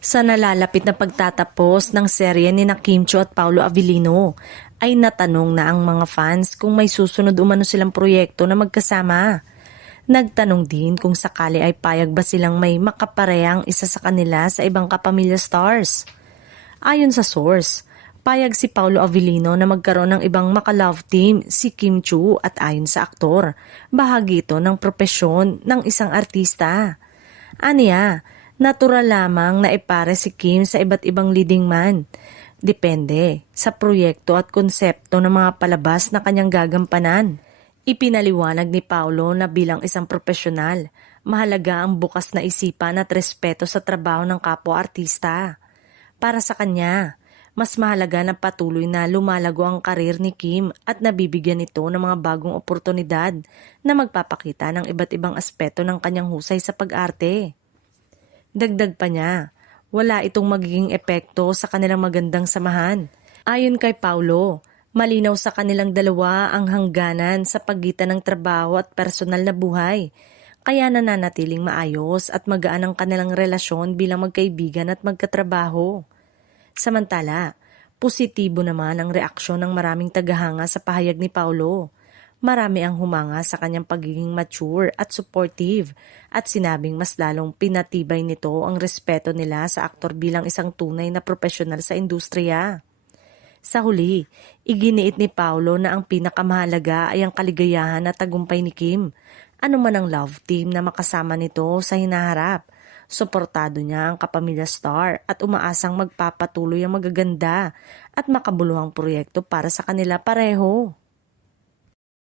Sa nalalapit na pagtatapos ng serye ni na Kim Chiu at Paolo Avellino, ay natanong na ang mga fans kung may susunod umano silang proyekto na magkasama. Nagtanong din kung sakali ay payag ba silang may makaparehang isa sa kanila sa ibang kapamilya stars. Ayon sa source, payag si Paolo Avellino na magkaroon ng ibang maka-love team si Kim Chiu at ayon sa aktor, bahagi ito ng propesyon ng isang artista. Aniya, natural lamang na ipare si Kim sa iba't ibang leading man. Depende sa proyekto at konsepto ng mga palabas na kanyang gagampanan. Ipinaliwanag ni Paulo na bilang isang profesional, mahalaga ang bukas na isipan at respeto sa trabaho ng kapwa-artista. Para sa kanya, mas mahalaga na patuloy na lumalago ang karir ni Kim at nabibigyan ito ng mga bagong oportunidad na magpapakita ng iba't ibang aspeto ng kanyang husay sa pag-arte. Dagdag pa niya, wala itong magiging epekto sa kanilang magandang samahan. Ayon kay Paulo, malinaw sa kanilang dalawa ang hangganan sa pagitan ng trabaho at personal na buhay. Kaya nananatiling maayos at magaan ang kanilang relasyon bilang magkaibigan at magkatrabaho. Samantala, positibo naman ang reaksyon ng maraming tagahanga sa pahayag ni Paulo. Marami ang humanga sa kanyang pagiging mature at supportive at sinabing mas lalong pinatibay nito ang respeto nila sa aktor bilang isang tunay na profesional sa industriya. Sa huli, iginiit ni Paulo na ang pinakamahalaga ay ang kaligayahan at tagumpay ni Kim. Ano man ang love team na makasama nito sa hinaharap. Suportado niya ang kapamilya star at umaasang magpapatuloy ang magaganda at makabuluhang proyekto para sa kanila pareho.